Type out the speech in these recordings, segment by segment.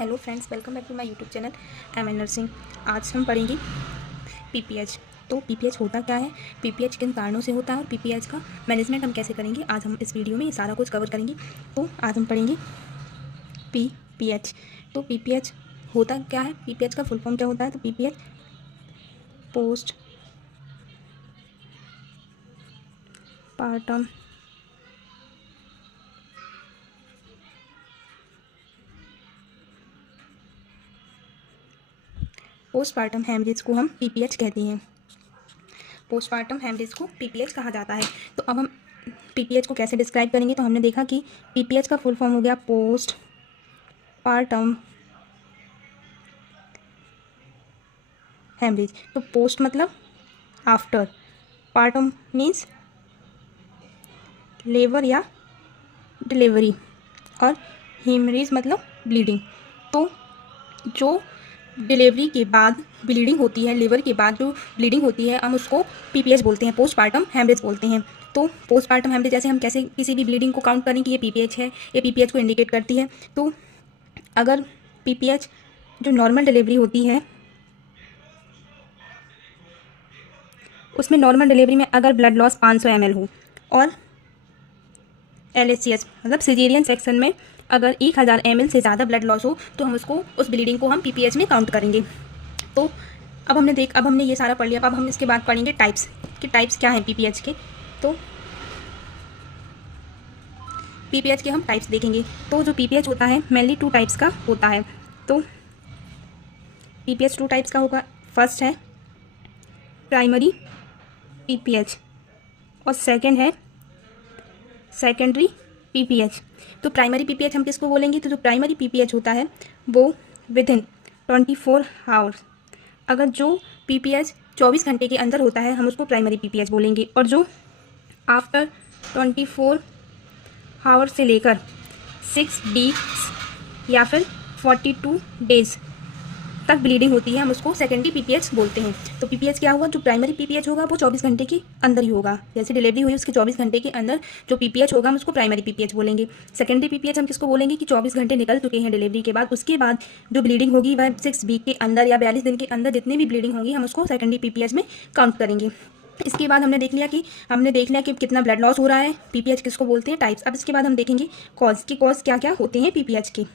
Hello friends, welcome back to my YouTube channel M N nursing. आज हम पढ़ेंगे PPH. तो पीपीएच होता क्या है, पीपीएच किन कारणों से होता है और पीपीएच का मैनेजमेंट हम कैसे करेंगे, आज हम इस वीडियो में ये सारा कुछ कवर करेंगे। तो आज हम पढ़ेंगे पीपीएच। तो पीपीएच होता क्या है, पीपीएच का फुल फॉर्म क्या होता है। तो PPH post partum postpartum haemorrhage को हम पीपीएच कहते हैं। पोस्टपार्टम हेमरेज को पीपीएच कहा जाता है। तो अब हम पीपीएच को कैसे डिस्क्राइब करेंगे। तो हमने देखा कि पीपीएच का फुल फॉर्म हो गया पोस्ट पार्टम हेमरेज। तो पोस्ट मतलब आफ्टर, पार्टम मीन्स लेबर या डिलीवरी, और हेमरेज मतलब ब्लीडिंग। तो जो डिलीवरी के बाद ब्लीडिंग होती है, लेबर के बाद जो ब्लीडिंग होती है, हम उसको पीपीएच बोलते हैं, पोस्टपार्टम हेमरेज बोलते हैं। तो पोस्टपार्टम हेमरेज जैसे हम कैसे किसी भी ब्लीडिंग को काउंट करें कि ये पीपीएच है, ये पीपीएच को इंडिकेट करती है। तो अगर पीपीएच जो नॉर्मल डिलीवरी होती है, उसमें नॉर्मल डिलीवरी में अगर ब्लड लॉस 500 ml हो, और LHCH मतलब सिजेरियन सेक्शन में अगर 1000 ml से ज़्यादा ब्लड लॉस हो, तो हम उसको उस ब्लीडिंग को हम पीपीएच में काउंट करेंगे। तो अब हमने ये सारा पढ़ लिया। अब हम इसके बाद पढ़ेंगे टाइप्स कि टाइप्स क्या हैं पीपीएच के। तो पीपीएच के हम टाइप्स देखेंगे। तो जो पीपीएच होता है मेनली 2 टाइप्स का होता है। तो पीपीएच 2 टाइप्स का होगा। फर्स्ट है प्राइमरी पीपीएच और सेकंड है सेकेंडरी पीपीएच। तो प्राइमरी पीपीएच हम किसको बोलेंगे। तो जो प्राइमरी पीपीएच होता है वो विदिन 24 आवर्स, अगर जो पीपीएच 24 घंटे के अंदर होता है हम उसको प्राइमरी पीपीएच बोलेंगे। और जो आफ्टर 24 आवर्स से लेकर 6 वीक्स या फिर 42 डेज तक ब्लीडिंग होती है, हम उसको सेकेंडरी पीपीएच बोलते हैं। तो पीपीएच क्या होगा, जो प्राइमरी पीपीएच होगा वो 24 घंटे के अंदर ही होगा। जैसे डिलीवरी हुई उसके 24 घंटे के अंदर जो पीपीएच होगा हम उसको प्राइमरी पीपीएच बोलेंगे। सेकेंडरी पीपीएच हम किसको बोलेंगे कि 24 घंटे निकल चुके हैं डिलीवरी के बाद, उसके बाद जो ब्लीडिंग होगी वह 6 वीक के अंदर या 42 दिन के अंदर जितनी भी ब्लीडिंग होगी हम उसको सेकेंडरी पीपीएच में काउंट करेंगे। इसके बाद हमने देख लिया कि कितना ब्लड लॉस हो रहा है, पीपीएच किसको बोलते हैं, टाइप्स। अब इसके बाद हम देखेंगे कॉज की, कॉज क्या क्या होते हैं पीपीएच के।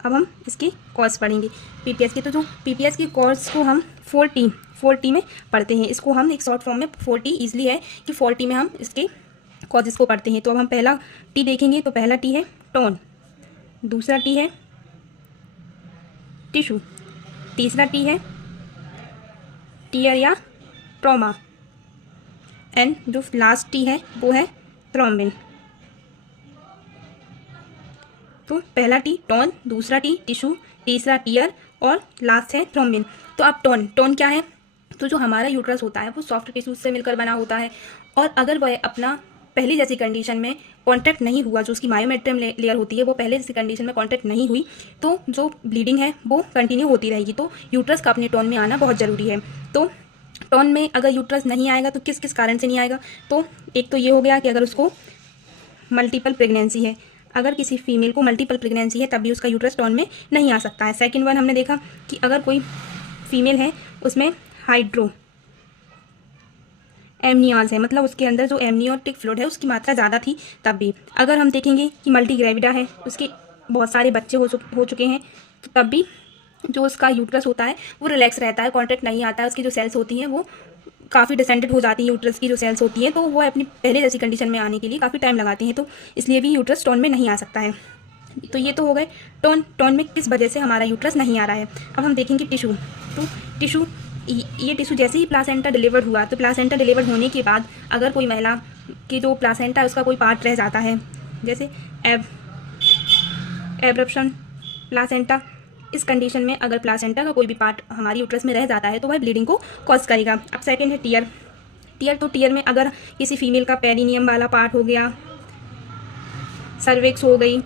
अब हम इसकी कॉज पढ़ेंगे पीपीएच की। तो जो पीपीएच की कॉज को हम 4T में पढ़ते हैं। इसको हम एक शॉर्ट फॉर्म में 4T ईजिली है कि 4T में हम इसके कॉजेज़ को पढ़ते हैं। तो अब हम पहला टी देखेंगे। तो पहला टी है टोन, दूसरा टी है टिशू, तीसरा टी है टीयर या ट्रॉमा, एंड जो लास्ट टी है वो है थ्रोम्बिन। तो पहला टी टोन, दूसरा टी टिश्यू, तीसरा टीयर और लास्ट है थ्रोम्बिन। तो अब टोन क्या है। तो जो हमारा यूट्रस होता है वो सॉफ्ट टिश्यूज से मिलकर बना होता है, और अगर वह अपना पहले जैसी कंडीशन में कॉन्टैक्ट नहीं हुआ, जो उसकी मायोमेट्रियम लेयर होती है वो पहले जैसी कंडीशन में कॉन्टैक्ट नहीं हुई, तो जो ब्लीडिंग है वो कंटिन्यू होती रहेगी। तो यूट्रस का अपने टोन में आना बहुत ज़रूरी है। तो टोन में अगर यूट्रस नहीं आएगा तो किस किस कारण से नहीं आएगा। तो एक तो ये हो गया कि अगर उसको मल्टीपल प्रेगनेंसी है, अगर किसी फीमेल को मल्टीपल प्रेगनेंसी है तब भी उसका यूट्रस टोन में नहीं आ सकता है। सेकंड वन हमने देखा कि अगर कोई फीमेल है उसमें हाइड्रो एमनियाज है, मतलब उसके अंदर जो एमनियोटिक फ्लूइड है उसकी मात्रा ज़्यादा थी तब भी। अगर हम देखेंगे कि मल्टी ग्रेविडा है, उसके बहुत सारे बच्चे हो चुके हैं, तो तब भी जो उसका यूट्रस होता है वो रिलैक्स रहता है, कॉन्ट्रैक्ट नहीं आता है, उसकी जो सेल्स होती हैं वो काफ़ी डिसेंडेड हो जाती है। यूट्रस की जो सेल्स होती हैं तो वो अपनी पहले जैसी कंडीशन में आने के लिए काफ़ी टाइम लगाती हैं, तो इसलिए भी यूट्रस टोन में नहीं आ सकता है। तो ये तो हो गए टोन में किस वजह से हमारा यूट्रस नहीं आ रहा है। अब हम देखेंगे टिशू। तो टिशू, ये टिशू जैसे ही प्लासेंटा डिलीवर्ड हुआ, तो प्लासेंटा डिलीवर्ड होने के बाद अगर कोई महिला की जो प्लासेंटा है उसका कोई पार्ट रह जाता है, जैसे एब्रप्शन प्लासेंटा, इस कंडीशन में अगर प्लासेंटा का कोई भी पार्ट हमारी यूट्रस में रह जाता है तो वह ब्लीडिंग को कॉज करेगा। अब सेकंड है टीयर। तो टीयर में अगर किसी फीमेल का पेरिनियम वाला पार्ट हो गया, सर्विक्स हो गई,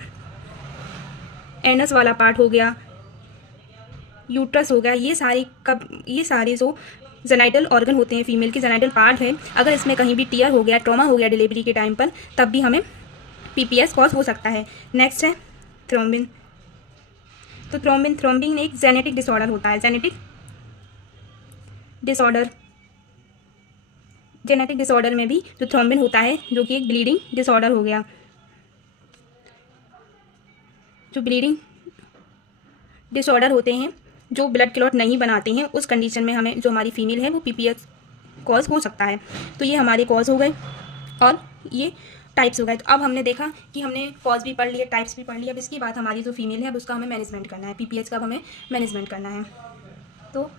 एनस वाला पार्ट हो गया, यूट्रस हो गया, ये सारे जो जेनाइटल ऑर्गन होते हैं फीमेल के, जेनाइटल पार्ट है, अगर इसमें कहीं भी टीयर हो गया, ट्रॉमा हो गया डिलीवरी के टाइम पर, तब भी हमें पीपीएस कॉज हो सकता है। नेक्स्ट है थ्रोम्बिन। तो थ्रोम्बिन एक जेनेटिक डिसऑर्डर होता है, जेनेटिक डिसऑर्डर में भी जो थ्रोम्बिन होता है, जो कि एक ब्लीडिंग डिसऑर्डर हो गया, जो ब्लीडिंग डिसऑर्डर होते हैं, जो ब्लड क्लॉट नहीं बनाते हैं, उस कंडीशन में हमें जो हमारी फीमेल है वो पीपीएच कॉज हो सकता है। तो ये हमारे कॉज हो गए और ये टाइप्स हो गए। तो अब हमने देखा कि हमने कॉज भी पढ़ लिया, टाइप्स भी पढ़ लिया। अब इसके बाद हमारी जो फीमेल है अब उसका हमें मैनेजमेंट करना है, पीपीएच का हमें मैनेजमेंट करना है। तो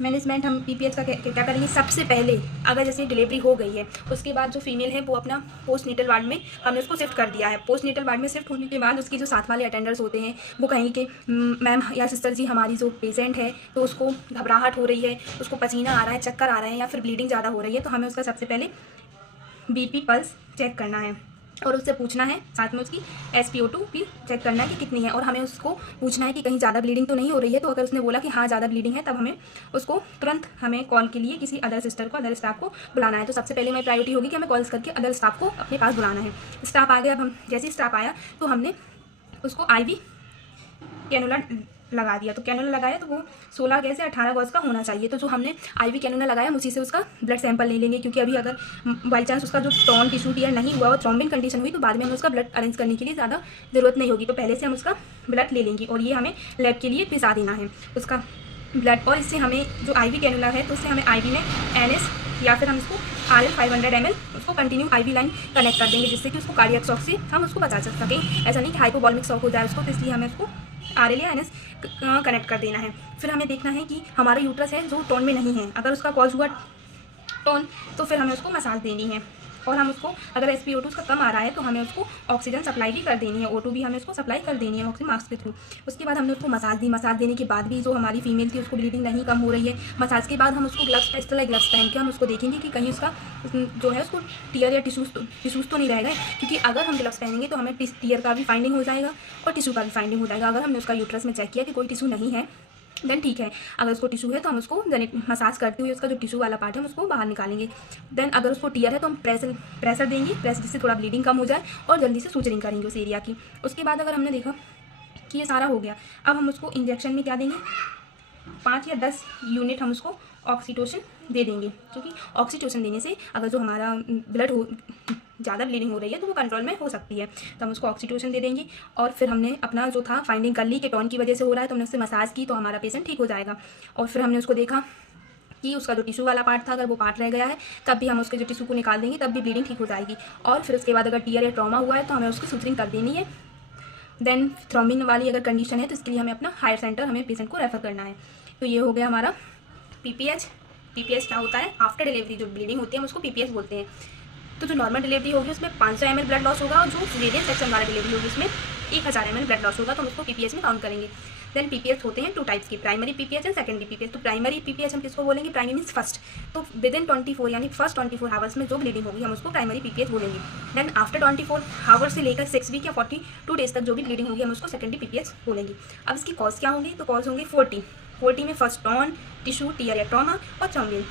मैनेजमेंट हम पीपीएच का क्या करेंगे, सबसे पहले अगर जैसे डिलीवरी हो गई है उसके बाद जो फीमेल है वो अपना पोस्ट नेटल वार्ड में हमने उसको शिफ्ट कर दिया है। पोस्ट नेटल वार्ड में शिफ्ट होने के बाद उसकी जो साथ वाले अटेंडर्स होते हैं वो कहेंगे कि मैम या सिस्टर जी, हमारी जो पेशेंट है तो उसको घबराहट हो रही है, उसको पसीना आ रहा है, चक्कर आ रहे हैं या फिर ब्लीडिंग ज़्यादा हो रही है, तो हमें उसका सबसे पहले बीपी पल्स चेक करना है और उससे पूछना है, साथ में उसकी SpO2 भी चेक करना है कि कितनी है। और हमें उसको पूछना है कि कहीं ज़्यादा ब्लीडिंग तो नहीं हो रही है। तो अगर उसने बोला कि हाँ ज़्यादा ब्लीडिंग है, तब हमें उसको तुरंत हमें कॉल के लिए किसी अदर सिस्टर को, अदर स्टाफ को बुलाना है। तो सबसे पहले हमारी प्रायोरिटी होगी कि हमें कॉल्स करके अदर स्टाफ को अपने पास बुलाना है। स्टाफ आ गया, अब हम जैसे स्टाफ आया तो हमने उसको IV कैनुला लगा दिया। तो कैनुला लगाया तो वो 16 गज से 18 गज का होना चाहिए। तो जो हमने IV कैनुला लगाया हम उसी से उसका ब्लड सैंपल ले लेंगे, क्योंकि अभी अगर बाई चांस उसका जो टॉन टिश्यू टीयर नहीं हुआ और थ्रोम्बिन कंडीशन हुई तो बाद में हमें उसका ब्लड अरेंज करने के लिए ज़्यादा ज़रूरत नहीं होगी। तो पहले से हम उसका ब्लड ले लेंगे और ये हमें लैब के लिए भिजा देना है उसका ब्लड। और इससे हमें जो IV कैनुला है तो उससे हमें IV में NS या फिर हम इसको RL 500 ml उसको कंटिन्यू IV लाइन कनेक्ट कर देंगे, जिससे कि उसको कार्डियक शॉक से हम उसको बचा सकें। ऐसा नहीं कि हाइपोवॉल्मिक शॉक हो जाए उसको, तो इसलिए हमें उसको RL या NS कनेक्ट कर देना है। फिर हमें देखना है कि हमारा यूट्रस है जो टोन में नहीं है, अगर उसका कॉज हुआ टोन तो फिर हमें उसको मसाज देनी है। और हम उसको अगर SpO2 उसका कम आ रहा है तो हमें उसको ऑक्सीजन सप्लाई भी कर देनी है, O2 भी हमें उसको सप्लाई कर देनी है ऑक्सीजन मास्क के थ्रू। उसके बाद हमने उसको मसाज दी। मसाज देने के बाद भी जो हमारी फीमेल थी उसको ब्लीडिंग नहीं कम हो रही है। मसाज के बाद हम उसको ग्लव्स, स्टेरिलाइज ग्लव्स पहन के हम उसको देखेंगे कि कहीं उसका जो है उसको टीयर या टिश्यूज़ तो नहीं रहेगा, क्योंकि अगर हम ग्लव्स पहनेंगे तो हमें टीयर का भी फाइंडिंग हो जाएगा और टिश्यू का भी फाइंडिंग हो जाएगा। अगर हमने उसका यूट्रस में चेक किया कि कोई टिश्यू नहीं है देन ठीक है, अगर उसको टिश्यू है तो हम उसको मसाज करते हुए उसका जो टिश्यू वाला पार्ट है हम उसको बाहर निकालेंगे। देन अगर उसको टीयर है तो हम प्रेशर देंगे, जिससे थोड़ा ब्लीडिंग कम हो जाए और जल्दी से सूचरिंग करेंगे उस एरिया की। उसके बाद अगर हमने देखा कि ये सारा हो गया, अब हम उसको इंजेक्शन में क्या देंगे, 5 या 10 यूनिट हम उसको ऑक्सीटोसिन दे देंगे, क्योंकि ऑक्सीटोसिन देने से अगर जो हमारा ब्लड हो ज़्यादा ब्लीडिंग हो रही है तो वो कंट्रोल में हो सकती है। तो हम उसको ऑक्सीटोसिन दे देंगे। और फिर हमने अपना जो था फाइंडिंग कर ली कि टॉन की वजह से हो रहा है, तो हमने उससे मसाज की तो हमारा पेशेंट ठीक हो जाएगा। और फिर हमने उसको देखा कि उसका जो टिश्यू वाला पार्ट था अगर वो पार्ट रह गया है तब भी हम उसके जो टिश्यू को निकाल देंगे, तब भी ब्लीडिंग ठीक हो जाएगी। और फिर उसके बाद अगर टीयर या ट्रॉमा हुआ है तो हमें उसकी सूचरिंग कर देनी है। देन थ्रोम्बिन वाली अगर कंडीशन है तो इसके लिए हमें अपना हायर सेंटर हमें पेशेंट को रेफर करना है। तो ये हो गया हमारा पीपीएच क्या होता है, आफ्टर डिलीवरी जो ब्लीडिंग होती है हम उसको पीपीएच बोलते हैं। तो जो नॉर्मल डिलीवरी होगी उसमें 500 ml ब्लड लॉस होगा और जो सीजेरियन सेक्शन वाला डिलीवरी होगी उसमें 1000 ml ब्लड लॉस होगा, तो हम उसको पीपीएच में काउंट करेंगे। देन पीपीएच होते हैं 2 टाइप्स की, primary PPH and secondary PPH. तो प्राइमरी पीपीएच हम किसको बोलेंगे, प्राइमरी मीन्स फर्स्ट। तो विद इन 24 यानी फर्स्ट 24 आवर्स में जो ब्लीडिंग होगी हम उसको प्राइमरी पीपीएच बोलेंगे। देन आफ्टर 24 आवर्स से लेकर 6 वीक या 42 डेज तक जो भी ब्लीडिंग होगी हम उसको सेकेंडरी पीपीएच बोलेंगे। अब इसकी कॉज क्या होंगी, तो कॉज होंगे 40 में फर्स्ट टॉन, टिश्यू, टीयर या ट्रॉमा और थ्रोम्बिन।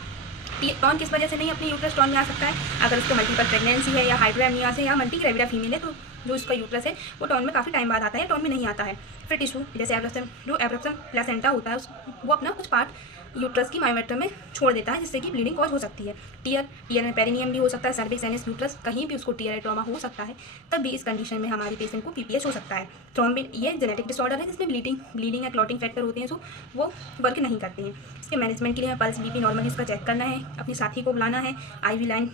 टॉन किस वजह से नहीं अपने यूट्रस टॉन में आ सकता है, अगर उसको मल्टीपल प्रेगनेंसी है या हाइड्रोएमनिया से या मल्टी ग्रेविडा फीमेल है तो जो उसका यूट्रस है वो टॉन में काफ़ी टाइम बाद आता है, टॉन में नहीं आता है। फिर टिश्यू जैसे एब्रप्शन प्लेसेंटा होता है वो अपना कुछ पार्ट यूट्रस की मायोमेट्रा में छोड़ देता है, जिससे कि ब्लीडिंग कॉज हो सकती है। टीयर में पेरिनियम भी हो सकता है, सर्विक्स एनएस यूट्रस कहीं भी उसको टीयर या ट्रॉमा हो सकता है, तब भी इस कंडीशन में हमारे पेशेंट को पीपीएच हो सकता है। थ्रोम्बिन ये जेनेटिक डिसऑर्डर है जिसमें ब्लीडिंग या क्लॉटिंग फैक्टर होते हैं जो वो वर्क नहीं करते हैं। इसके मैनेजमेंट के लिए हमें पल्स बीपी नॉर्मली इसका चेक करना है, अपने साथी को बुलाना है, IV लाइन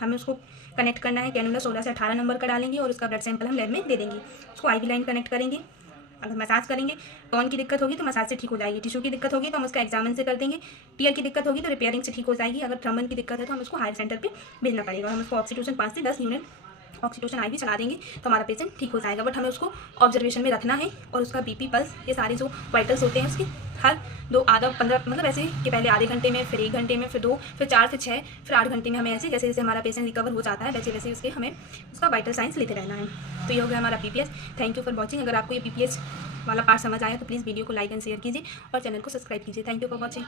हमें उसको कनेक्ट करना है, कैनुला 16 से 18 नंबर का डालेंगे और उसका ब्लड सैंपल हम लैब में दे देंगे। उसको IV लाइन कनेक्ट करेंगे, अगर मसाज करेंगे, टॉन की दिक्कत होगी तो मसाज से ठीक हो जाएगी, टिश्यू की दिक्कत होगी तो हम उसका एग्जामिन से कर देंगे, टीयर की दिक्कत होगी तो रिपेयरिंग से ठीक हो जाएगी, अगर थ्रोम्बिन की दिक्कत है तो हम उसको हायर सेंटर पे भेजना पड़ेगा। हम उसको ऑक्सीटोसिन 5 से 10 यूनिट ऑक्सीटोसिन IV चला देंगे तो हमारा पेशेंट ठीक हो जाएगा। बट हमें उसको ऑब्जर्वेशन में रखना है और उसका BP पल्स ये सारे जो वाइटल्स होते हैं उसके हर 2 आधा 15 मतलब ऐसे कि पहले आधे घंटे में, फिर 1 घंटे में, फिर 2, फिर 4 से 6, फिर 8 घंटे में हमें ऐसे जैसे जैसे हमारा पेशेंट रिकवर हो जाता है वैसे वैसे उसके हमें उसका वाइटल साइंस लेते रहना है। तो ये हो गया हमारा PPH. Thank you for watching. अगर आपको ये पीपीएच वाला पार्ट समझ आया तो प्लीज़ वीडियो को लाइक एंड शेयर कीजिए और चैनल को सब्सक्राइब कीजिए। Thank you for watching.